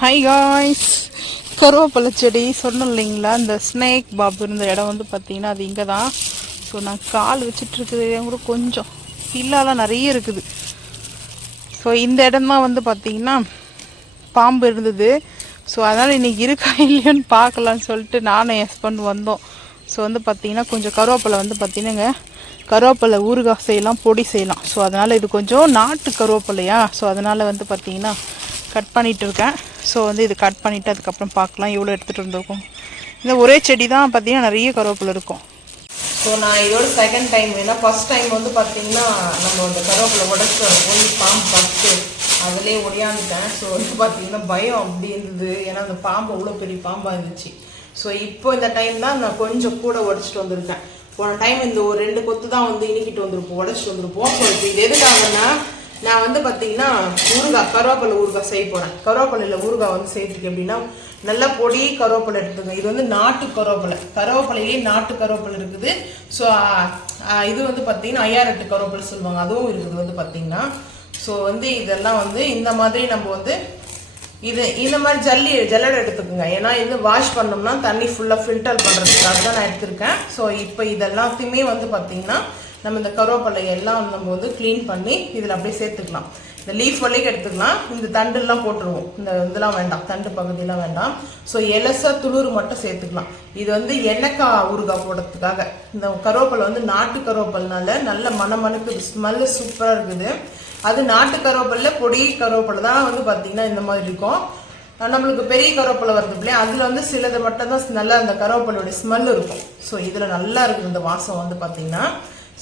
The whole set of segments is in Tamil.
ஹாய் காய்ஸ், கருவேப்பிலை செடி சொன்னோம் இல்லைங்களா, இந்த ஸ்னேக் பாபு இருந்த இடம் வந்து பார்த்தீங்கன்னா அது இங்கே தான். ஸோ நான் கால் வச்சிட்ருக்குது கூட கொஞ்சம் பில்லாலாம் நிறைய இருக்குது. ஸோ இந்த இடம் தான் வந்து பார்த்திங்கன்னா பாம்பு இருந்தது. ஸோ அதனால் இன்றைக்கி இருக்கா இல்லையோன்னு பார்க்கலான்னு சொல்லிட்டு நானும் என் ஹஸ்பண்ட் வந்தோம். ஸோ வந்து பார்த்திங்கன்னா கொஞ்சம் கருவேப்பிலை வந்து பார்த்திங்கன்னாங்க கருவேப்பிலை ஊறுகாய் செய்யலாம், பொடி செய்யலாம். ஸோ அதனால் இது கொஞ்சம் நாட்டு கருவேப்பிலையா, ஸோ அதனால் வந்து பார்த்திங்கன்னா கட் பண்ணிகிட்டு இருக்கேன். ஸோ வந்து இது கட் பண்ணிவிட்டு அதுக்கப்புறம் பார்க்கலாம் எவ்வளோ எடுத்துகிட்டு இருந்திருக்கும். இந்த ஒரே செடி தான் பார்த்திங்கன்னா நிறைய கருவேப்பிலை இருக்கும். ஸோ நான் இதோட செகண்ட் டைம், ஏன்னா ஃபஸ்ட் டைம் வந்து பார்த்திங்கன்னா நம்ம அந்த கருவேப்பிலை உடச்சி போய் பாம்பு பட்டு அதிலே ஒடியாந்துட்டேன். ஸோ வந்து பார்த்திங்கன்னா பயம் அப்படி இருந்தது, ஏன்னா அந்த பாம்பு அவ்வளோ பெரிய பாம்பாக இருந்துச்சு. ஸோ இப்போ இந்த டைம் தான் நான் கொஞ்சம் கூட உடச்சிட்டு வந்திருக்கேன். போன டைம் இந்த ஒரு 2 கொத்து தான் வந்து இனிக்கிட்டு வந்திருப்போம், உடச்சிட்டு வந்திருப்போம். ஸோ இப்போ இது எதுக்காகன்னா நான் வந்து பார்த்திங்கன்னா ஊறுகாய், கருவேப்பிலை ஊறுகாய் செய்ய போகிறேன். கருவேப்பிலையில் ஊறுகாய் வந்து செய்யறதுக்கு எப்படின்னா நல்லா பொடி கருவேப்பிலை எடுத்துங்க. இது வந்து நாட்டு கருவேப்பிலை, கருவேப்பிலையிலே நாட்டு கருவேப்பிலை இருக்குது. ஸோ இது வந்து பார்த்திங்கன்னா 5008 கருவேப்பிலை சொல்லுவாங்க, அதுவும் இருக்குது வந்து பார்த்திங்கன்னா. ஸோ வந்து இதெல்லாம் வந்து இந்த மாதிரி நம்ம வந்து இது இந்த மாதிரி ஜல்லடை எடுத்துக்கோங்க. ஏன்னா இது வாஷ் பண்ணோம்னா தண்ணி ஃபுல்லாக ஃபில்டர் பண்ணுறதுக்காக தான் நான் எடுத்திருக்கேன். ஸோ இப்போ இதெல்லாத்தையுமே வந்து பார்த்திங்கன்னா நம்ம இந்த கருவேப்பிலை எல்லாம் நம்ம வந்து க்ளீன் பண்ணி இதில் அப்படியே சேர்த்துக்கலாம். இந்த லீஃப் வரைக்கும் எடுத்துக்கலாம், இந்த தண்டுலாம் போட்டுருவோம், இந்த இதெல்லாம் வேண்டாம், தண்டு பகுதியெலாம் வேண்டாம். ஸோ எலசா துளுர் மட்டும் சேர்த்துக்கலாம். இது வந்து எண்ணெய்க்காய் ஊறுகாய் போடுறதுக்காக. இந்த கருவேப்பிலை வந்து நாட்டு கருவேப்பிலைனால நல்ல மணமணுக்கு ஸ்மெல்லு சூப்பராக இருக்குது. அது நாட்டு கருவேப்பிலை, பொடி கருவேப்பிலை தான் வந்து பார்த்திங்கன்னா இந்த மாதிரி இருக்கும். நம்மளுக்கு பெரிய கருவேப்பிலை வருது இல்லையா, அதில் வந்து சிலது மட்டும் தான் நல்லா அந்த கருவேப்பிலையோட ஸ்மெல் இருக்கும். ஸோ இதில் நல்லா இருக்குது இந்த வாசம் வந்து பார்த்திங்கன்னா.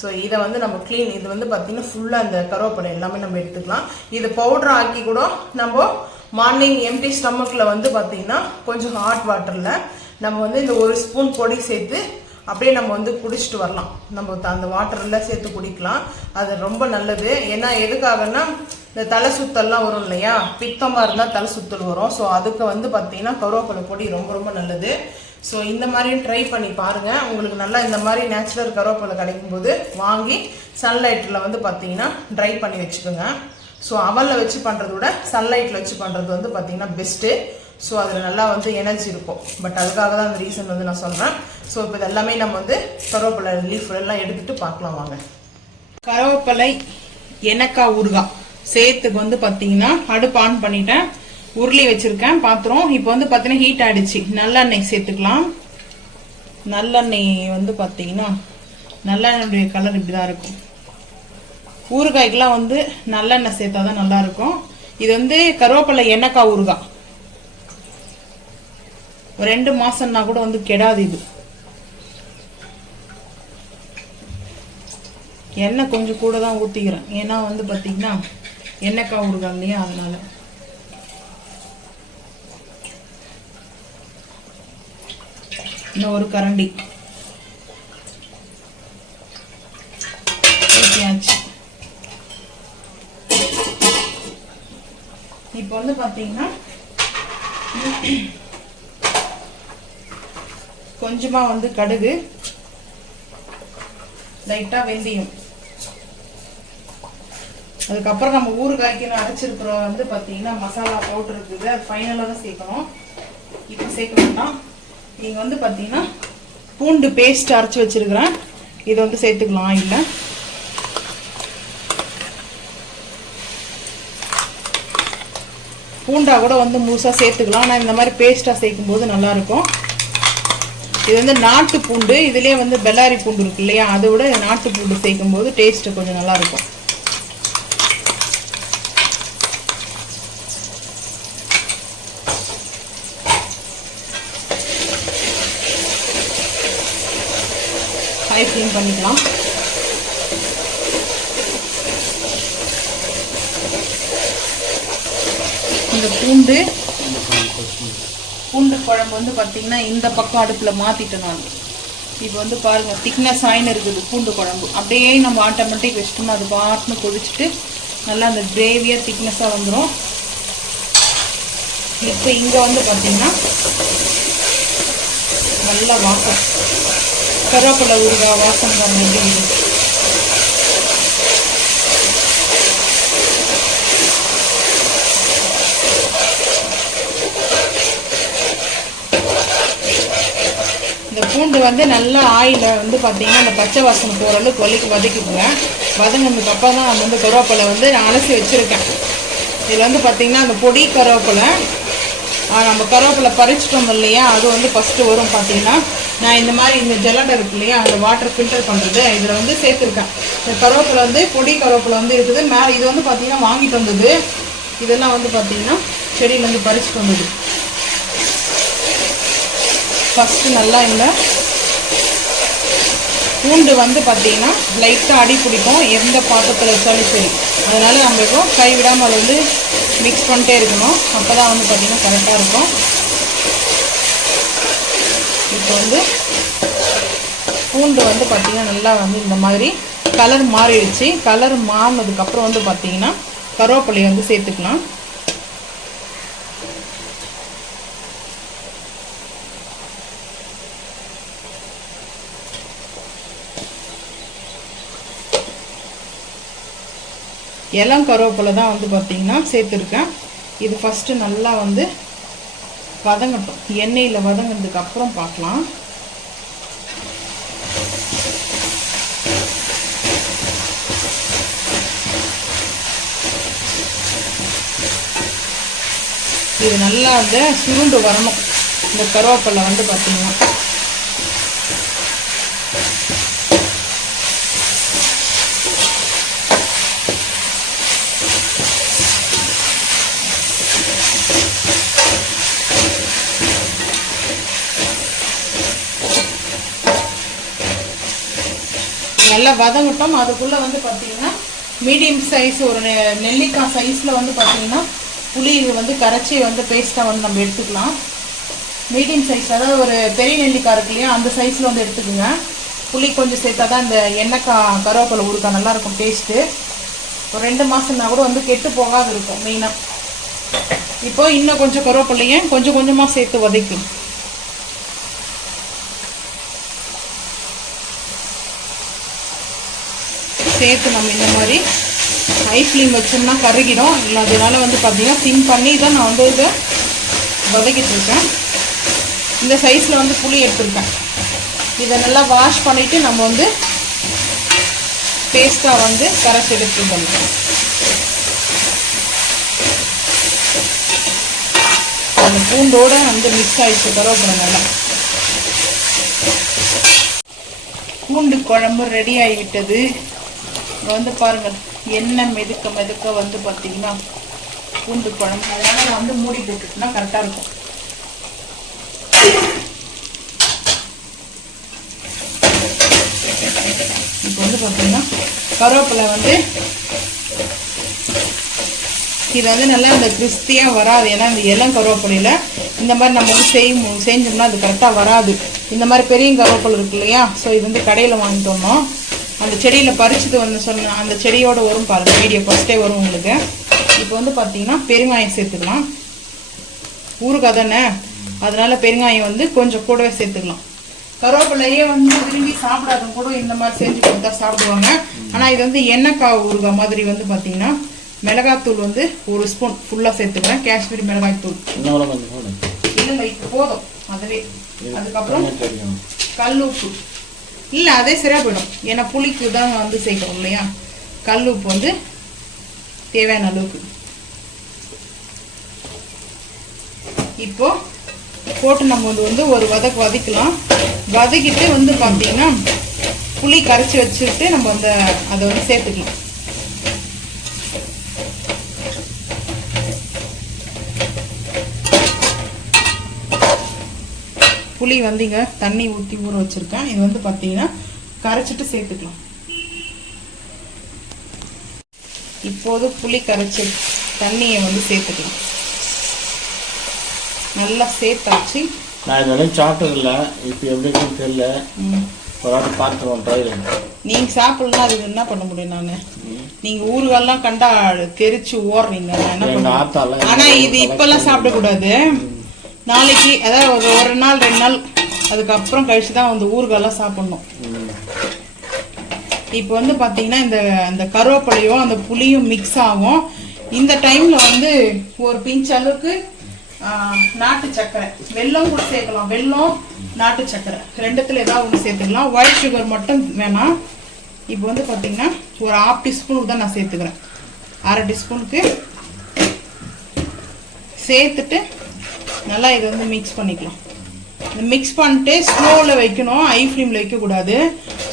ஸோ இதை வந்து நம்ம க்ளீன், இது வந்து பார்த்திங்கன்னா ஃபுல்லாக இந்த கருவேப்பிலை எல்லாமே நம்ம எடுத்துக்கலாம். இது பவுடர் ஆக்கி கூட நம்ம மார்னிங் எம்டி ஸ்டமக்கில் வந்து பார்த்திங்கன்னா கொஞ்சம் ஹாட் வாட்டரில் நம்ம வந்து இந்த 1 ஸ்பூன் பொடி சேர்த்து அப்படியே நம்ம வந்து குடிச்சிட்டு வரலாம். நம்ம அந்த வாட்டரில் சேர்த்து குடிக்கலாம், அது ரொம்ப நல்லது. ஏன்னா எதுக்காகன்னா இந்த தலை சுத்தல்லாம் வரும் இல்லையா, பித்தமாக இருந்தால் தலை சுத்தல் வரும். ஸோ அதுக்கு வந்து பார்த்திங்கன்னா கருவேப்பிலை பொடி ரொம்ப ரொம்ப நல்லது. ஸோ இந்த மாதிரியும் ட்ரை பண்ணி பாருங்கள். உங்களுக்கு நல்லா இந்த மாதிரி நேச்சுரல் கருவேப்பிலை கிடைக்கும்போது வாங்கி சன்லைட்டில் வந்து பார்த்திங்கன்னா ட்ரை பண்ணி வச்சுக்கோங்க. ஸோ அவலில் வச்சு பண்ணுறத விட சன்லைட்டில் வச்சு பண்ணுறது வந்து பார்த்திங்கன்னா பெஸ்ட்டு. ஸோ அதில் நல்லா வந்து எனர்ஜி இருக்கும். பட் அதுக்காக தான் அந்த ரீசன் வந்து நான் சொல்கிறேன். ஸோ இப்போ இதெல்லாமே நம்ம வந்து கருவேப்பிலை லீஃப் எல்லாம் எடுத்துகிட்டு பார்க்கலாம் வாங்க. கருவேப்பிலை எண்ணெய்க்காய் ஊறுகாய் சேர்த்துக்கு வந்து பார்த்திங்கன்னா அடுப்பு ஆன் பண்ணிட்டேன், உருளி வச்சுருக்கேன் பாத்திரம். இப்போ வந்து பார்த்தீங்கன்னா ஹீட் ஆகிடுச்சு. நல்லெண்ணெய் சேர்த்துக்கலாம். நல்லெண்ணெய் வந்து பார்த்தீங்கன்னா நல்லெண்ணெயுடைய கலர் இப்படி தான் இருக்கும். ஊறுகாய்க்கெலாம் வந்து நல்லெண்ணெய் சேர்த்தா தான் நல்லாயிருக்கும். இது வந்து கருவேப்பிலை எண்ணெய்க்காய் ஊறுகாய் 2 மாதம்னா கூட வந்து கெடாது. இது எண்ணெய் கொஞ்சம் கூட தான் ஊற்றிக்கிறேன், ஏன்னா வந்து பார்த்தீங்கன்னா எண்ணெய்க்காய் ஊறுகாய் இல்லையா, அதனால. இன்னும் ஒரு கரண்டி ஊற்றியாச்சு. இப்போ வந்து பார்த்தீங்கன்னா கொஞ்சமாக வந்து கடுகு, லைட்டாக வெந்தயம், அதுக்கப்புறம் நம்ம ஊறுகாய்க்கு அரைச்சிருக்கிறோம் வந்து பார்த்தீங்கன்னா மசாலா பவுடர் இருக்குது, அது ஃபைனலாக தான் சேர்க்கணும், இப்போ சேர்க்க வேண்டாம். நீங்கள் வந்து பார்த்தீங்கன்னா பூண்டு பேஸ்ட் அரைச்சி வச்சுருக்கிறேன், இதை வந்து சேர்த்துக்கலாம். இல்லை பூண்டா கூட வந்து முழுசாக சேர்த்துக்கலாம், ஆனால் இந்த மாதிரி பேஸ்ட்டாக சேர்க்கும்போது நல்லாயிருக்கும். இது வந்து நாட்டு பூண்டு, இதுலேயே வந்து பெல்லாரி பூண்டு இருக்கு இல்லையா, அதை விட நாட்டு பூண்டு சேர்க்கும்போது டேஸ்ட்டு கொஞ்சம் நல்லாயிருக்கும். ஹை ஃப்ளேம் பண்ணிக்கலாம். இந்த பூண்டு குழம்பு வந்து பார்த்திங்கன்னா இந்த பக்கம் அடுப்பில் மாற்றிட்டேன் நான். இப்போ வந்து பாருங்கள் திக்னஸ் ஆயின்னு இருக்குது பூண்டு குழம்பு. அப்படியே நம்ம ஆட்டோமேட்டிக் வச்சிட்டோம்னா அது பாட்டுன்னு கொதிச்சுட்டு நல்லா அந்த கிரேவியாக திக்னஸாக வந்துடும். இப்போ இங்கே வந்து பார்த்திங்கன்னா நல்லா வாசம், கருவேப்பிலை ஊறுகாய் வாசம் தான் எப்படி. இந்த பூண்டு வந்து நல்லா ஆயிலில் வந்து பார்த்தீங்கன்னா அந்த பச்சை வாசனை போகிற அளவுக்கு வதக்கிக்குங்க. வதங்கினதுக்கு அப்புறம் தான் நம்ம வந்து கருவேப்பிலை வந்து நான் அலசி வச்சுருக்கேன். இதில் வந்து பார்த்திங்கன்னா அந்த பொடி கருவேப்பிலை நம்ம கருவேப்பிலை பறிச்சிட்டோம் இல்லையா, அது வந்து ஃபஸ்ட்டு வரும். பார்த்திங்கன்னா நான் இந்த மாதிரி இந்த ஜல்லடை இருக்கு இல்லையா, அந்த வாட்டர் ஃபில்டர் பண்ணுறது இதில் வந்து சேர்த்துருக்கேன். இந்த கருவேப்பிலை வந்து பொடி கருவேப்பிலை வந்து இருக்குது. மேலே இது வந்து பார்த்திங்கன்னா வாங்கிட்டு வந்தது. இதெல்லாம் வந்து பார்த்திங்கன்னா செடியிலேருந்து பறிச்சிட்டு வந்தது. ஃபஸ்ட்டு நல்லா இந்த பூண்டு வந்து பார்த்திங்கன்னா லைட்டாக அடி பிடிக்கும் எந்த பாத்திரத்தில் வச்சாலும் சரி. அதனால் நம்மளுக்கும் கைவிடாமல் அதை வந்து மிக்ஸ் பண்ணிட்டே இருக்கணும். அப்போ தான் வந்து பார்த்திங்கன்னா கரெக்டாக இருக்கும். இப்போ வந்து பூண்டு வந்து பார்த்திங்கன்னா நல்லா வந்து இந்த மாதிரி கலர் மாறிடுச்சு. கலர் மாறினதுக்கப்புறம் வந்து பார்த்திங்கன்னா கருவேப்பிலையை வந்து சேர்த்துக்கலாம். இளம் கருவேப்பிலை தான் வந்து பார்த்திங்கன்னா சேர்த்துருக்கேன். இது ஃபஸ்ட்டு நல்லா வந்து வதங்கட்டும். எண்ணெயில் வதங்கினதுக்கு அப்புறம் பார்க்கலாம். இது நல்லா அந்த சுருண்டு வரணும் இந்த கருவேப்பிலை வந்து பார்த்திங்கன்னா. நல்லா வதங்கட்டும். அதுக்குள்ளே வந்து பார்த்திங்கன்னா மீடியம் சைஸ் ஒரு நெல்லிக்காய் சைஸில் வந்து பார்த்திங்கன்னா புளி வந்து கரைச்சி வந்து பேஸ்ட்டாக வந்து நம்ம எடுத்துக்கலாம். மீடியம் சைஸ், அதாவது ஒரு பெரிய நெல்லிக்காய் இருக்கு இல்லையா, அந்த சைஸில் வந்து எடுத்துக்கோங்க. புளி கொஞ்சம் சேர்த்தா தான் இந்த எண்ணெய்க்காய் கருவேப்பிலை ஊறுகாய் நல்லாயிருக்கும் டேஸ்ட்டு. ஒரு 2 மாதம்னா கூட வந்து கெட்டு போகாது இருக்கும் மெயினாக. இப்போ இன்னும் கொஞ்சம் கருவேப்பிலையும் கொஞ்சம் கொஞ்சமாக சேர்த்து வதக்கும். சேர்த்து நம்ம இந்த மாதிரி ஹை ஃப்ளேம் வச்சோம்னா கருகிடும். இல்லை அதனால வந்து பார்த்திங்கன்னா சிம் பண்ணி தான் நான் வந்து இதை வதக்கிட்டு இருக்கேன். இந்த சைஸில் வந்து புளி எடுத்துருக்கேன். இதை நல்லா வாஷ் பண்ணிவிட்டு நம்ம வந்து பேஸ்ட்டாக வந்து கரைச்சி எடுத்து பண்ணிக்கலாம். அந்த பூண்டோடு வந்து மிக்ஸ் ஆகிடுச்சு கருவேப்பிலை நல்லா. பூண்டு குழம்பு ரெடி ஆகிவிட்டது. வந்து பாருங்கள் எண்ணெய் மெதுக்க வந்து பார்த்திங்கன்னா பூண்டு குழம்பு. அதனால் நான் வந்து மூடி போட்டுட்டுனா கரெக்டாக இருக்கும். இப்போ வந்து பார்த்திங்கன்னா கருவேப்பிலை வந்து இது வந்து நல்லா இந்த கிறிஸ்பியாக வராது. ஏன்னா இந்த இளம் கருவேப்பிலையில் இந்த மாதிரி நம்ம வந்து செஞ்சோம்னா அது கரெக்டாக வராது. இந்த மாதிரி பெரிய கருவேப்பிலை இருக்கு இல்லையா, ஸோ இது வந்து கடையில் வாங்கிட்டு வந்தோம். அந்த செடியில் பறிச்சுட்டு வந்து சொன்ன அந்த செடியோடு வரும் பாருங்கள், வீடியோ ஃபஸ்ட்டே வரும் உங்களுக்கு. இப்போ வந்து பார்த்திங்கன்னா பெருங்காயம் சேர்த்துக்கலாம். ஊறுகாய் தானே, அதனால் பெருங்காயம் வந்து கொஞ்சம் கூடவே சேர்த்துக்கலாம். கருவேப்பிலையே வந்து விரும்பி சாப்பிடாதவங்க கூட இந்த மாதிரி செஞ்சு கொடுத்தா சாப்பிடுவாங்க. ஆனால் இது வந்து எண்ணெய்க்காய் ஊறுகாய் மாதிரி வந்து பார்த்திங்கன்னா மிளகாத்தூள் வந்து 1 ஸ்பூன் ஃபுல்லாக சேர்த்துக்கிறேன். காஷ்மீரி மிளகாய்த்தூள் இல்லைங்க, இப்போ போதும் அதுவே. அதுக்கப்புறம் கல் உப்பு இல்லை, அதே சரியாக போயிடும். ஏன்னா புளிக்கு தான் வந்து சேர்க்கணும் இல்லையா. கல் உப்பு வந்து தேவையான அளவுக்கு இப்போ போட்டு நம்ம வந்து ஒரு வதக்கலாம். வதக்கிட்டு வந்து பார்த்தீங்கன்னா புளி கரைச்சி வச்சுட்டு நம்ம அதை வந்து சேர்த்துக்கலாம். புளி வந்துங்க தண்ணி ஊற்றி ஊற வச்சுருக்கேன். இது வந்து பார்த்தீங்கன்னா கரைச்சிட்டு சேர்த்துக்கலாம். இப்போது புளி கரைச்சி தண்ணியை வந்து சேர்த்துக்கலாம். நல்லா சேர்த்தாச்சு. நான் இதெல்லாம் சாப்பிட்டதில்ல, இப்போ எப்படின்னு தெரியல. ஒரு ஆட்டு பார்த்துருவோம். நீங்கள் சாப்பிடலாம், அதுக்கு என்ன பண்ண முடியும்? நீங்கள் ஊறுகாலாம் கண்டா தெரிச்சு ஓடுறீங்க. என்ன பண்ண? ஆனால் இது இப்போல்லாம் சாப்பிடக்கூடாது. நாளைக்கு அதாவது ஒரு நாள் 2 நாள் அதுக்கப்புறம் கழிச்சு தான் வந்து ஊறுகாலாம் சாப்பிடணும். இப்போ வந்து பார்த்தீங்கன்னா இந்த கருவேப்பிலையும் அந்த புளியும் மிக்ஸ் ஆகும். இந்த டைமில் வந்து ஒரு பிஞ்ச் அளவுக்கு நாட்டு சர்க்கரை, வெல்லம் கூட சேர்க்கலாம். வெல்லம் நாட்டு சக்கரை ரெண்டுத்துல ஏதாவது ஒன்று சேர்த்துக்கலாம். ஒயிட் சுகர் மட்டும் வேணாம். இப்போ வந்து பார்த்தீங்கன்னா ஒரு 1/2 டீஸ்பூனுக்கு தான் நான் சேர்த்துக்கிறேன். 1/2 டீஸ்பூனுக்கு சேர்த்துட்டு நல்லா இதை வந்து மிக்ஸ் பண்ணிக்கலாம். மிக்ஸ் பண்ணிட்டு ஸ்லோவில் வைக்கணும், ஹை ஃப்ளேமில் வைக்கக்கூடாது.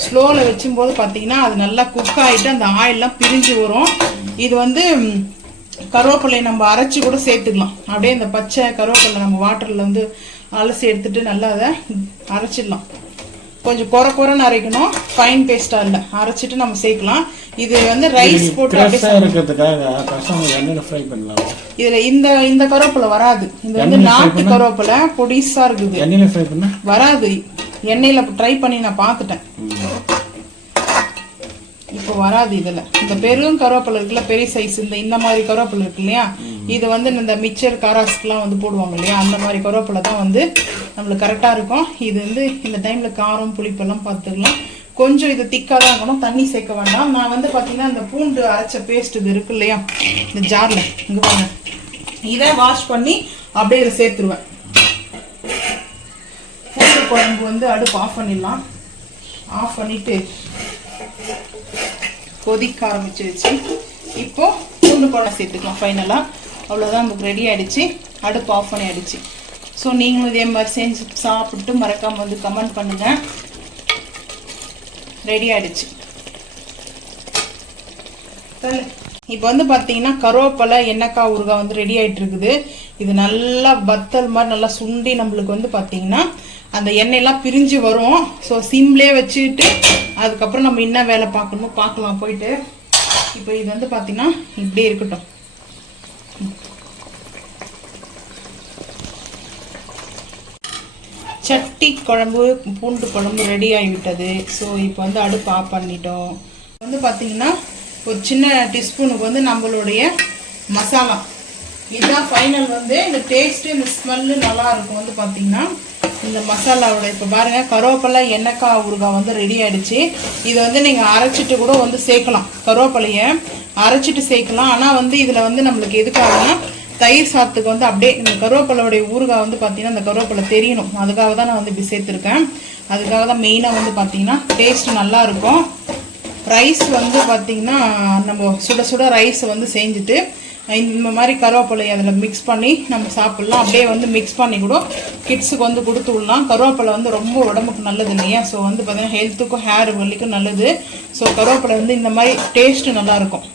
ஸ்லோவில் வச்சும்போது பார்த்தீங்கன்னா அது நல்லா குக் ஆகிட்டு அந்த ஆயிலெலாம் பிரிஞ்சு வரும். இது வந்து கருவேப்பிலையை நம்ம அரைச்சி கூட சேர்த்துக்கலாம். அப்படியே இந்த பச்சை கருவேப்பிலை நம்ம வாட்டரில் வந்து அலசி எடுத்துட்டு நல்லா அதை அரைச்சிடலாம். கொஞ்சம் குறைன்னு அரைக்கணும், ஃபைன் பேஸ்ட்டாக இல்லை, அரைச்சிட்டு நம்ம சேர்க்கலாம். இது வந்து ரைஸ் போட்டு இதில் இந்த கருவேப்பிலை வராது. இது வந்து நாட்டு கருவேப்பிலை பொடிசா இருக்குது, வராது. எண்ணெயில் ட்ரை பண்ணி நான் பார்த்துட்டேன், இப்போ வராது. இதில் இந்த பெரும் கருவேப்பிலை இருக்குல்ல, பெரிய சைஸ் இந்த மாதிரி கருவேப்பிலை இருக்கு இல்லையா, இது வந்து இந்த மிக்சர் காராஸ்க்குலாம் வந்து போடுவாங்க இல்லையா, அந்த மாதிரி கருவேப்பிலை தான் வந்து நம்மளுக்கு கரெக்டாக இருக்கும். இது வந்து இந்த டைமில் காரம் புளிப்பெல்லாம் பார்த்துக்கலாம். கொஞ்சம் இது திக்காக தான் இருக்கணும், தண்ணி சேர்க்க வேண்டாம். நான் வந்து பார்த்தீங்கன்னா இந்த பூண்டு அரைச்ச பேஸ்ட் இது இருக்கு இல்லையா இந்த ஜாரில், இங்கே பாருங்க, இதை வாஷ் பண்ணி அப்படியே இதை சேர்த்துருவேன். பூண்டு குழம்பு வந்து அடுப்பு ஆஃப் பண்ணிடலாம். ஆஃப் பண்ணிவிட்டு கொதிக்க ஆரம்பிச்சிருச்சு. இப்போ பூண்டு குழம்பு சேர்த்துக்கலாம் ஃபைனலாக. அவ்வளோதான், நமக்கு ரெடி ஆகிடுச்சு. அடுப்பு ஆஃப் பண்ணி ஆகிடுச்சு. ஸோ நீங்களும் இதே மாதிரி செஞ்சு சாப்பிட்டு மறக்காமல் வந்து கமெண்ட் பண்ணுங்கள். ரெடி ஆகிடுச்சு. இப்போ வந்து பார்த்தீங்கன்னா கருவேப்பிலை எண்ணெய்க்காய் ஊறுகாய் வந்து ரெடி ஆகிட்டு இருக்குது. இது நல்லா வத்தல் மாதிரி நல்லா சுண்டி நம்மளுக்கு வந்து பார்த்தீங்கன்னா அந்த எண்ணெயெல்லாம் பிரிஞ்சு வரும். ஸோ சிம்லேயே வச்சுட்டு அதுக்கப்புறம் நம்ம என்ன வேலை பார்க்கணுமோ பார்க்கலாம் போயிட்டு. இப்போ இது வந்து பார்த்தீங்கன்னா இப்படியே இருக்கட்டும். சட்டி குழம்பு பூண்டு குழம்பு ரெடி ஆகிவிட்டது. ஸோ இப்போ வந்து அடுப்பு ஆஃப் பண்ணிட்டோம். வந்து பார்த்தீங்கன்னா ஒரு சின்ன டீஸ்பூனுக்கு வந்து நம்மளுடைய மசாலா, இதுதான் ஃபைனல். வந்து இந்த டேஸ்ட்டு இந்த ஸ்மெல்லு நல்லா இருக்கும். வந்து பார்த்தீங்கன்னா இந்த மசாலாவோட இப்போ பாருங்கள், கருவேப்பிலை எண்ணெய்க்காய் ஊறுகாய் வந்து ரெடி ஆகிடுச்சு. இதை வந்து நீங்கள் அரைச்சிட்டு கூட வந்து சேர்க்கலாம், கருவேப்பிலையை அரைச்சிட்டு சேர்க்கலாம். ஆனால் வந்து இதில் வந்து நம்மளுக்கு எதுக்காகனா தயிர் சாதத்துக்கு வந்து அப்படியே இந்த கருவேப்பிலையோடைய ஊறுகாய் வந்து பார்த்தீங்கன்னா இந்த கருவேப்பிலை தெரியணும், அதுக்காக தான் நான் வந்து இப்படி சேர்த்துருக்கேன். அதுக்காக தான் மெயினாக வந்து பார்த்தீங்கன்னா டேஸ்ட் நல்லா இருக்கும். ரைஸ் வந்து பார்த்தீங்கன்னா நம்ம சுட சுட ரைஸ் வந்து செஞ்சுட்டு இந்த மாதிரி கருவேப்பிலை அதில் மிக்ஸ் பண்ணி நம்ம சாப்பிட்லாம். அப்படியே வந்து மிக்ஸ் பண்ணி கூட கிட்ஸுக்கு வந்து கொடுத்து விடலாம். கருவேப்பிலை வந்து ரொம்ப உடம்புக்கு நல்லது இல்லையா, ஸோ வந்து பார்த்தீங்கன்னா ஹெல்த்துக்கும் ஹேர் வலிக்கும் நல்லது. ஸோ கருவேப்பிலை வந்து இந்த மாதிரி டேஸ்ட்டு நல்லாயிருக்கும்.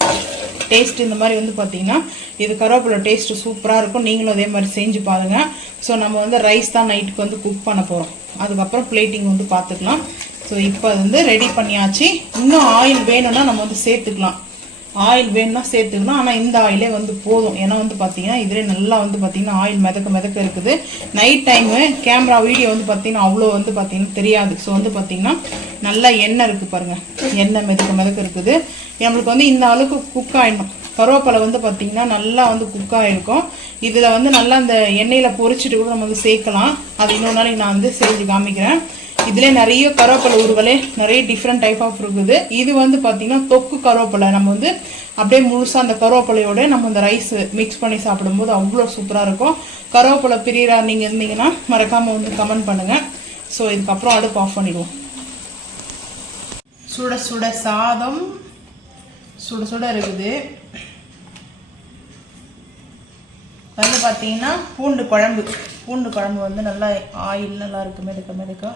டேஸ்ட் இந்த மாதிரி வந்து பார்த்தீங்கன்னா இது கருவேப்பிலை டேஸ்ட்டு சூப்பராக இருக்கும். நீங்களும் அதே மாதிரி செஞ்சு பாருங்கள். ஸோ நம்ம வந்து ரைஸ் தான் நைட்டுக்கு வந்து குக் பண்ண போகிறோம். அதுக்கப்புறம் பிளேட்டிங் வந்து பார்த்துக்கலாம். ஸோ இப்போ அது வந்து ரெடி பண்ணியாச்சு. இன்னும் ஆயில் வேணும்னா நம்ம வந்து சேர்த்துக்கலாம், ஆயில் வேணும்னா சேர்த்துக்கலாம். ஆனால் இந்த ஆயிலே வந்து போதும். ஏன்னா வந்து பார்த்தீங்கன்னா இதிலே நல்லா வந்து பார்த்தீங்கன்னா ஆயில் மிதக்க இருக்குது. நைட் டைமு கேமரா வீடியோ வந்து பார்த்தீங்கன்னா அவ்வளோ வந்து பார்த்தீங்கன்னா தெரியாது. ஸோ வந்து பார்த்தீங்கன்னா நல்லா எண்ணெய் இருக்குது பாருங்கள், எண்ணெய் மிதக்க இருக்குது. நம்மளுக்கு வந்து இந்த அளவுக்கு குக் ஆகிடணும். கருவேப்பிலை வந்து பார்த்தீங்கன்னா நல்லா வந்து குக் ஆகிருக்கும். இதில் வந்து நல்லா அந்த எண்ணெயில் பொரிச்சிட்டு கூட நம்ம வந்து சேர்க்கலாம். அது இன்னொரு நாளைக்கு நான் வந்து செஞ்சு காமிக்கிறேன். இதிலே நிறைய கருவேப்பிலை ஊறுகளே நிறைய டிஃப்ரெண்ட் டைப் ஆஃப் இருக்குது. இது வந்து பார்த்தீங்கன்னா தொக்கு கருவேப்பிலை, நம்ம வந்து அப்படியே முழுசாக அந்த கருவேப்பிலையோட நம்ம இந்த ரைஸ் மிக்ஸ் பண்ணி சாப்பிடும்போது அவ்வளோ சூப்பராக இருக்கும். கருவேப்பிலை பிரியரா நீங்கள் இருந்தீங்கன்னா மறக்காமல் வந்து கமெண்ட் பண்ணுங்கள். ஸோ இதுக்கப்புறம் அடுப்பு ஆஃப் பண்ணிடுவோம். சுட சுட சாதம் சுட சுட இருக்குது. வந்து பார்த்தீங்கன்னா பூண்டு குழம்பு வந்து நல்லா ஆயில் நல்லா இருக்குது, மிதக்க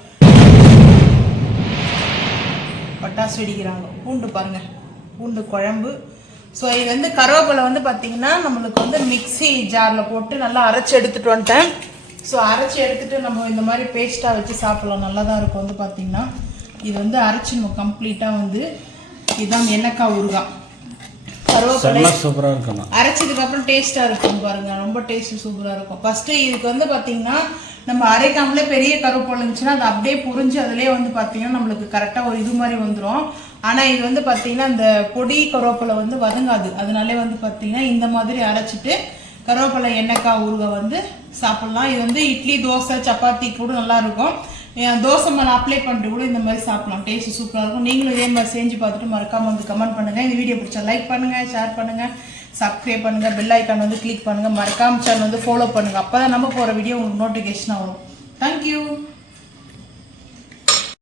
பட்டாசு வெடிக்கிறாங்க. பூண்டு பாருங்கள், பூண்டு குழம்பு. ஸோ இது வந்து கருவேப்பிலை வந்து பார்த்தீங்கன்னா நம்மளுக்கு வந்து மிக்ஸி ஜாரில் போட்டு நல்லா அரைச்சி எடுத்துகிட்டு வந்துட்டேன். ஸோ அரைச்சி எடுத்துகிட்டு நம்ம இந்த மாதிரி பேஸ்ட்டாக வச்சு சாப்பிட்லாம், நல்லா தான் இருக்கும். வந்து பார்த்தீங்கன்னா இது வந்து அரைச்சி நம்ம கம்ப்ளீட்டாக வந்து இதுதான் எண்ணெய்க்காய் ஊறுகாய். கருவேப்பிலை சூப்பராக இருக்கும், அரைச்சதுக்கு அப்புறம் டேஸ்ட்டாக இருக்கும் பாருங்க, ரொம்ப டேஸ்ட் சூப்பராக இருக்கும். ஃபர்ஸ்ட்டு இதுக்கு வந்து பார்த்தீங்கன்னா நம்ம அரைக்காமலே பெரிய கருவேப்பிலை இருந்துச்சுன்னா அது அப்படியே புரிஞ்சு அதிலே வந்து பார்த்தீங்கன்னா நம்மளுக்கு கரெக்டாக ஒரு இது மாதிரி வந்துடும். ஆனால் இது வந்து பார்த்தீங்கன்னா இந்த பொடி கருவேப்பிலை வந்து வதங்காது. அதனாலே வந்து பார்த்தீங்கன்னா இந்த மாதிரி அரைச்சிட்டு கருவேப்பிலை எண்ணெய்க்காய் ஊறுகாய் வந்து சாப்பிட்லாம். இது வந்து இட்லி தோசை சப்பாத்தி கூட நல்லா இருக்கும். தோசை மேலே அப்ளை பண்ணிட்டு கூட இந்த மாதிரி சாப்பிடலாம், டேஸ்ட் சூப்பராக இருக்கும். நீங்களும் இதே மாதிரி செஞ்சு பார்த்துட்டு மறக்காமல் வந்து கமெண்ட் பண்ணுங்கள். இந்த வீடியோ பிடிச்சா லைக் பண்ணுங்கள், ஷேர் பண்ணுங்கள், சப்ஸ்கிரைப் பண்ணுங்கள், பெல் ஐக்கான் வந்து கிளிக் பண்ணுங்கள், மறக்காம சேனல் வந்து ஃபாலோ பண்ணுங்கள். அப்போ தான் நம்ம போகிற வீடியோ உங்களுக்கு நோட்டிஃபிகேஷனாக வரும். தேங்க்யூ.